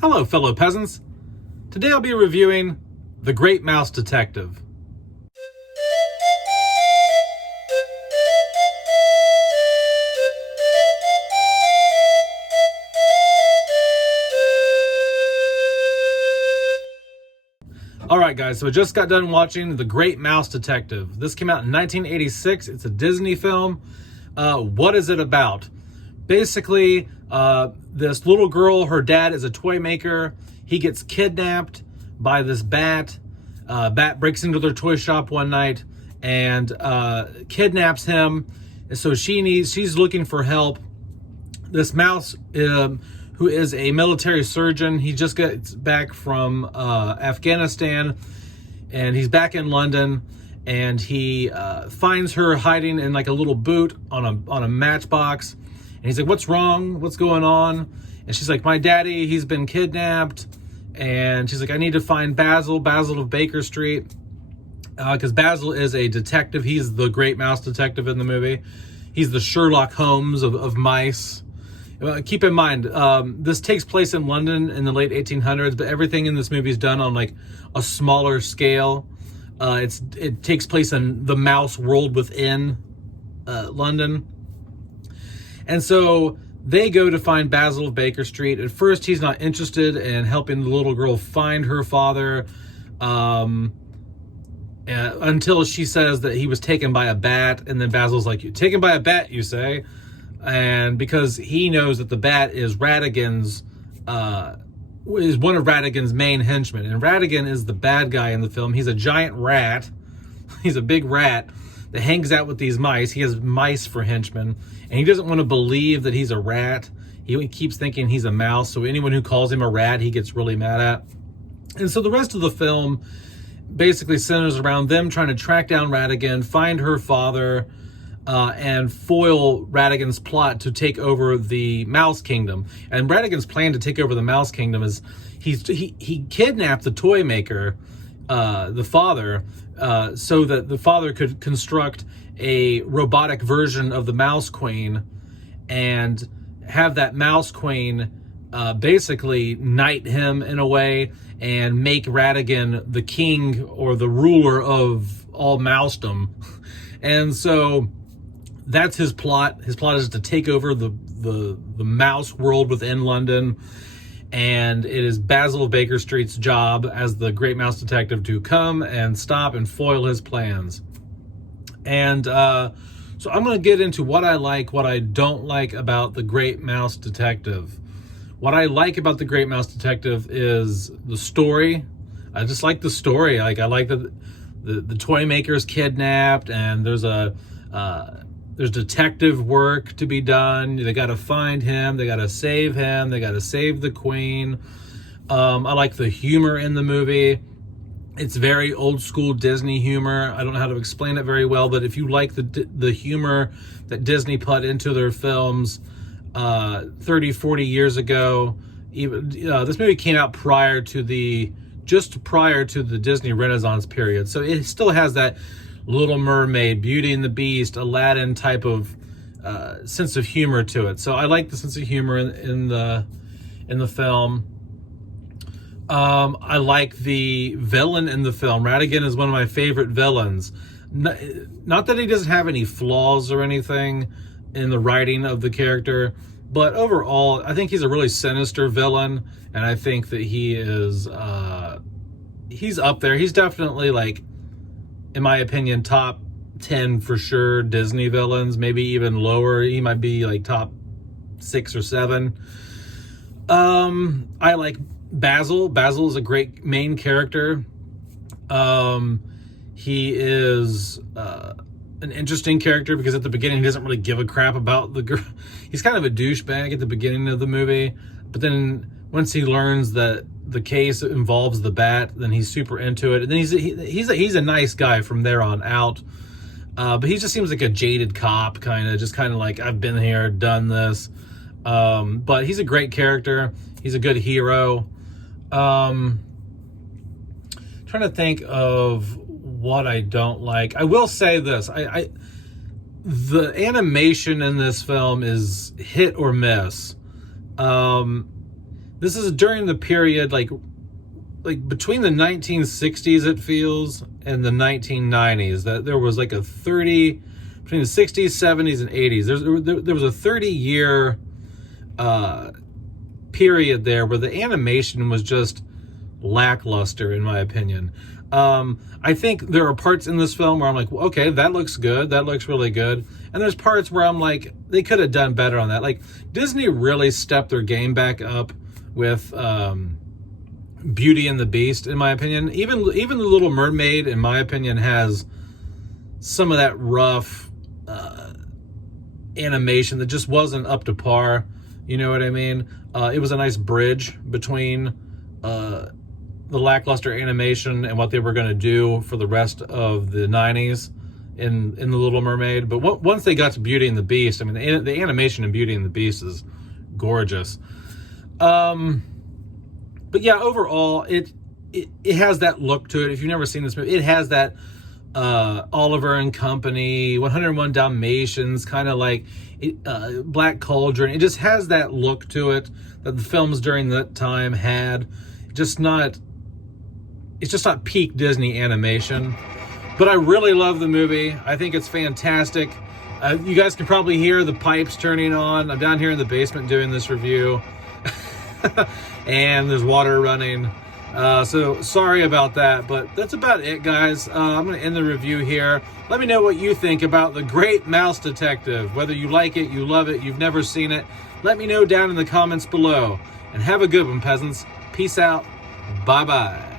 Hello, fellow peasants. Today I'll be reviewing The Great Mouse Detective. Alright guys, so I just got done watching The Great Mouse Detective. This came out in 1986. It's a Disney film. What is it about? Basically, this little girl, her dad is a toy maker. He gets kidnapped by this bat. Bat breaks into their toy shop one night and kidnaps him. And so she's looking for help. This mouse, who is a military surgeon, he just gets back from Afghanistan, and he's back in London, and he finds her hiding in like a little boot on a matchbox. And he's like, "What's wrong? What's going on?" And she's like, "My daddy, he's been kidnapped." And she's like, "I need to find Basil of Baker Street." Because Basil is a detective. He's the Great Mouse Detective in the movie. He's the Sherlock Holmes of mice. Keep in mind, this takes place in London in the late 1800s, but everything in this movie is done on like a smaller scale. It takes place in the mouse world within London. And so they go to find Basil of Baker Street. At first, he's not interested in helping the little girl find her father until she says that he was taken by a bat. And then Basil's like, "You're taken by a bat, you say?" And because he knows that the bat is Ratigan's, is one of Ratigan's main henchmen. And Ratigan is the bad guy in the film. He's a giant rat. He's a big rat that hangs out with these mice. He has mice for henchmen. And he doesn't want to believe that he's a rat. He keeps thinking he's a mouse. So anyone who calls him a rat, he gets really mad at. And so the rest of the film basically centers around them trying to track down Ratigan, find her father, and foil Ratigan's plot to take over the Mouse Kingdom. And Ratigan's plan to take over the Mouse Kingdom is he kidnapped the toy maker, the father, so that the father could construct a robotic version of the Mouse Queen and have that Mouse Queen basically knight him in a way and make Ratigan the king or the ruler of all mousedom. And so that's his plot. His plot is to take over the mouse world within London. And it is Basil of Baker Street's job as the Great Mouse Detective to come and stop and foil his plans. And so I'm going to get into what I like, what I don't like about the Great Mouse Detective. What I like about the Great Mouse Detective is the story. I just like the story. Like, I like that the toy maker is kidnapped, and there's detective work to be done. They got to find him. They got to save him. They got to save the queen. I like the humor in the movie. It's very old school Disney humor. I don't know how to explain it very well, but if you like the humor that Disney put into their films 30, 40 years ago, even this movie came out just prior to the Disney Renaissance period. So it still has that Little Mermaid, Beauty and the Beast, Aladdin type of sense of humor to it. So I like the sense of humor in the film. I like the villain in the film. Ratigan is one of my favorite villains. Not that he doesn't have any flaws or anything in the writing of the character, but overall, I think he's a really sinister villain, and I think that he's up there. He's definitely, like, in my opinion, top 10 for sure Disney villains, maybe even lower. He might be like top 6 or 7. I like Basil. Basil is a great main character. He is an interesting character because at the beginning he doesn't really give a crap about the girl. He's kind of a douchebag at the beginning of the movie, but then once he learns that the case involves the bat, then he's super into it. And then he's a nice guy from there on out. But he just seems like a jaded cop, kind of like, I've been here, done this. But he's a great character. He's a good hero. Trying to think of what I don't like. I will say this. The animation in this film is hit or miss. this is during the period like between the 1960s, it feels, and the 1990s, that there was like a 30, between the 60s, 70s, and 80s. There was a 30-year period there where the animation was just lackluster, in my opinion. I think there are parts in this film where I'm like, well, okay, that looks good. That looks really good. And there's parts where I'm like, they could have done better on that. Like, Disney really stepped their game back up with Beauty and the Beast, in my opinion. Even The Little Mermaid, in my opinion, has some of that rough animation that just wasn't up to par. You know what I mean? It was a nice bridge between the lackluster animation and what they were going to do for the rest of the 90s in The Little Mermaid. But once they got to Beauty and the Beast, I mean, the animation in Beauty and the Beast is gorgeous. But yeah, overall, it has that look to it. If you've never seen this movie, it has that Oliver and Company, 101 Dalmatians, kind of like Black Cauldron. It just has that look to it that the films during that time had. It's just not peak Disney animation. But I really love the movie. I think it's fantastic. You guys can probably hear the pipes turning on. I'm down here in the basement doing this review. And there's water running. So sorry about that, but that's about it, guys. I'm going to end the review here. Let me know what you think about The Great Mouse Detective. Whether you like it, you love it, you've never seen it. Let me know down in the comments below. And have a good one, peasants. Peace out. Bye-bye.